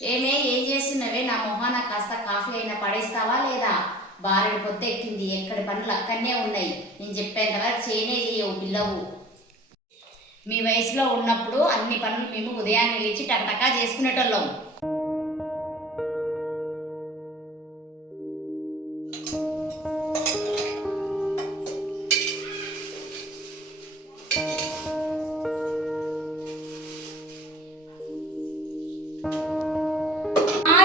ఏం చేస్తున్నవే? నా మొహాన కాస్త కాఫీ అయినా పడేస్తావా లేదా? బారెడు పొద్దెక్కింది, ఎక్కడి పనులు అక్కడనే ఉన్నాయి. నేను చెప్పాను కదా, చేయవు పిల్లవు. మీ వయసులో ఉన్నప్పుడు అన్ని పనులు మేము ఉదయాన్నే లేచి టకటకా చేసుకునేటోళ్ళం.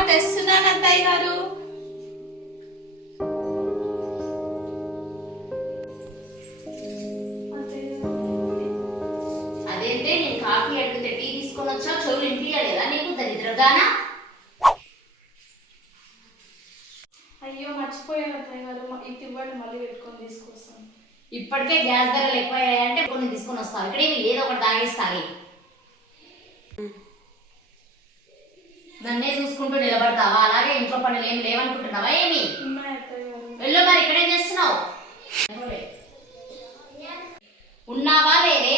తెస్తున్నాను అత్తయ్య గారు. అదేంటే, నేను కాఫీ అడిగితే టీ తీసుకొని వచ్చా? చెవులు వినిపించలేదా నీకు దరిద్రగానా? అయ్యో మర్చిపోయాను అత్తయ్య గారు, ఇది ఇవ్వండి, మళ్ళీ పెట్టుకొని తీసుకొస్తాను. ఇప్పటికే గ్యాస్ ధరలు ఎక్కువయ్యాయంటే కొన్ని తీసుకొని వస్తావు. ఇక్కడ ఏదో ఒకటి తాగేస్తాయి. నన్నే చూసుకుంటూ నిలబడతావా? అలాగే ఇంట్లో పనులు ఏమి లేవనుకుంటున్నావా? ఏమి వెళ్ళు, మరి ఇక్కడేం చేస్తున్నావు? ఉన్నావా లేదే?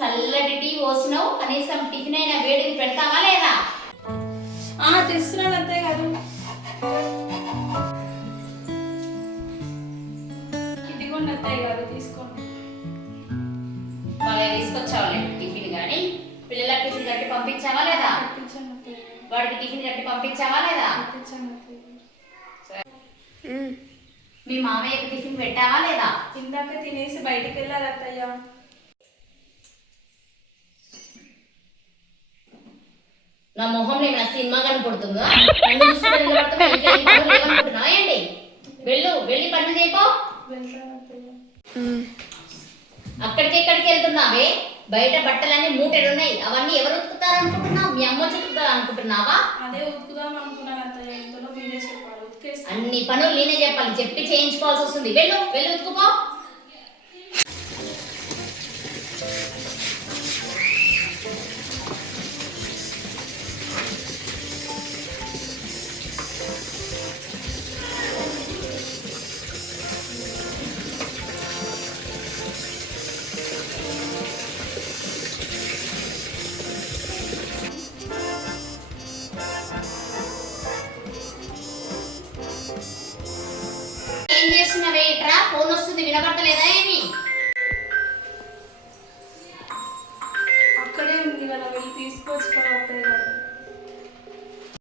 చల్లటి టీ పోసినావు, కనీసం టిఫిన్ అయినా వేడికి పెడతావా లేదా? తెస్తున్నాను అత్తయ్య గారు. ఇదిగోండి అత్తయ్య గారు, తీసుకోండి. బాగా తీసుకొచ్చావులే టిఫిన్. కానీ పిల్లలకు టిఫిన్ కట్టి పంపించావా లేదా? వాడికి టిఫిన్ కట్టి పంపించావా లేదా? మీ మామయ్యకి టిఫిన్ పెట్టావా లేదా? ఇందాక తినేసి బయటికి వెళ్ళాలి అత్తయ్య. నా మొహంలో ఏమైనా సినిమా కనపడుతుందా? ఏంటి? వెళ్ళి పనులు చేయపో. అక్కడికి వెళ్తున్నావే? బయట బట్టలన్నీ మూటెడున్నాయి, అవన్నీ ఎవరు ఉతుకుతారు అనుకుంటున్నావు? మీ అమ్మ ఉతుకుతారు అనుకుంటున్నావా? అదే ఉతుకుదాం అనుకున్నాను అత్తయ్య, ఇంతలో మీరే చెప్పాలి. అన్ని పనులు నేనే చెప్పాలి, చెప్పి చేయించుకోవాల్సి వస్తుంది. వెళ్ళి ఉతుకుపో. ఏం చేస్తున్నావే? ఇట్రా, ఫోన్ వస్తుంది, వినపడతలేదా ఏమి? అక్కడే ఉంది కదా, వెళ్ళి తీసుకొచ్చుకోవాలి అత్తయ్య గారు.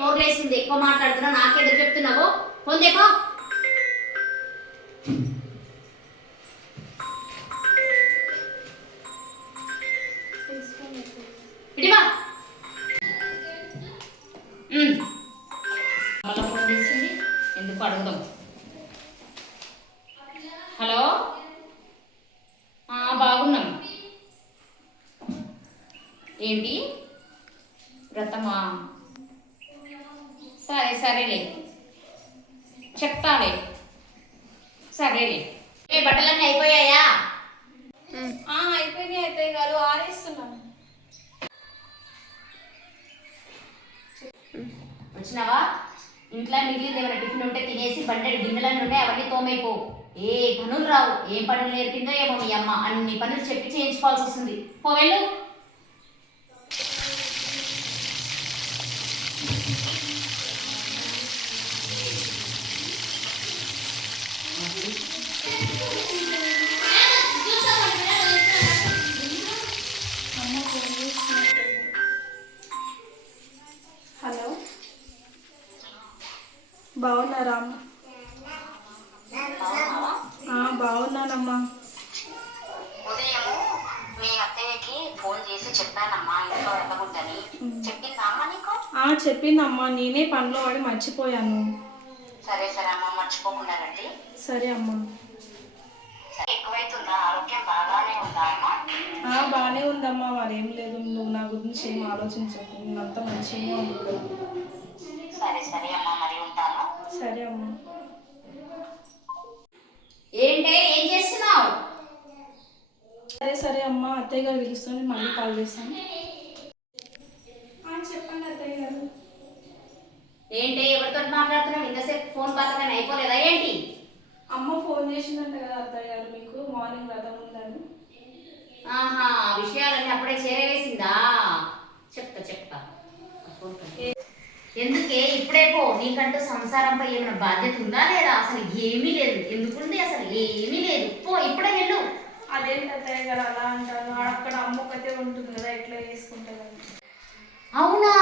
నోర్లేసింది, ఎక్కువ మాట్లాడుతున్నా. నాకెదురు చెప్తున్నావు? ఫోన్ దేపో. ఇడివా. మళ్ళా ఫోన్ చేసింది, ఎందుకు అడుగుదాం. హలో, బాగున్నాం. ఏంటి వ్రతమా? సరేలే, చెప్తాలే. సరేలే. బట్టలన్నీ అయిపోయాయా? అయిపోయినాయి అత్తయ్య గారు, ఆరేస్తున్నాను. వచ్చినావా? ఇంట్లో మిగిలింది ఏమైనా టిఫిన్ ఉంటే తినేసి, బండెడు గిన్నెలన్నీ ఉంటే అవన్నీ తోమైపో. ఏ పనులు రావు. ఏం పనులు నేర్పిందో ఏమో మీ అమ్మ, అన్ని పనులు చెప్పి చేయించుకోవాల్సి వస్తుంది. పో, వెళ్ళు. హలో, బాగున్నారా? బాగున్నానమ్మా. ఉదయము మీ అత్తయ్యకి ఫోన్ చేసి చెప్పానమ్మా, ఇంట్లో వెళ్ళకూడదని. చెప్పిందా అమ్మ నీకు? చెప్పిందమ్మా, నేనే పనిలో పడి మర్చిపోయాను. సరే అమ్మ, మర్చిపోకుండా రండి. సరే అమ్మా. ఎక్కువైతుందా? ఆరోగ్యం బాగానే ఉందా అమ్మా? బాగానే ఉందమ్మా, మరేం లేదు. నువ్వు నా గురించి ఏం ఆలోచించకు, అంతా మంచిగానే ఉంది కదా. సరే అమ్మా, మరి ఉంటాను. సరే అమ్మా. ఏం చేస్తున్నావు? సరే అమ్మా, అత్తయ్య గారు పిలుస్తుంది, మళ్ళీ కాల్ చేస్తాను. చెప్పండి అత్తయ్య గారు. ఏంటి, ఎవరితో మాట్లాడుతున్నావు? ఇంతసేపు ఫోన్ బాగా అయిపోలేదా ఏంటి? అమ్మ ఫోన్ చేసిందంట కదా అత్తయ్య గారు, మీకు మార్నింగ్ వ్రతం ఉందని. విషయాలన్నీ అప్పుడే చేరవేసిందా? చెప్తా. ఎందుకే ఇప్పుడే పో, నీకంటూ సంసారంపై ఏమైనా బాధ్యత ఉందా లేదా? అసలు ఏమీ లేదు. ఎందుకుంది? అసలు ఏమీ లేదు. పో ఇప్పుడే వెళ్ళు. అదేంటి అత్తయ్య గారు అలా అంటారు? అక్కడ అమ్మ ఒకతే ఉంటుంది కదా, ఎట్లా చేసుకుంటారు? అవునా,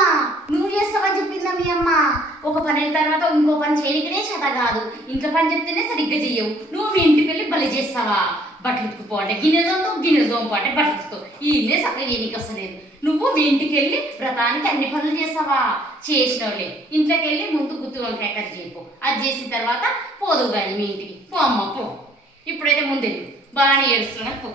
నువ్వు చేస్తావని చెప్పిందా మీ అమ్మ? ఒక పని అయిన తర్వాత ఇంకో పని చేయనికనే చేత కాదు. ఇంట్లో పని చెప్తేనే సరిగ్గా చెయ్యవు. నువ్వు మీ ఇంటికి వెళ్ళి బలి చేస్తావా? బట్టలు ఉతుకుపో అంటే గిన్నె దోంపో అంటే బట్టలు ఉతుకో. ఈయనే సరిగ్గా ఏనికి వస్తలేదు. నువ్వు మీ ఇంటికి వెళ్ళి వ్రతానికి అన్ని పనులు చేస్తావా? చేసినవులే. ఇంట్లోకి వెళ్ళి ముందు గుత్తి వంకాయ కర్రీ చేయపో. అది చేసిన తర్వాత పోదువు కానీ మీ ఇంటికి. పో అమ్మ పో. ఇప్పుడైతే ముందు బాగానే ఏడుస్తున్నా పో.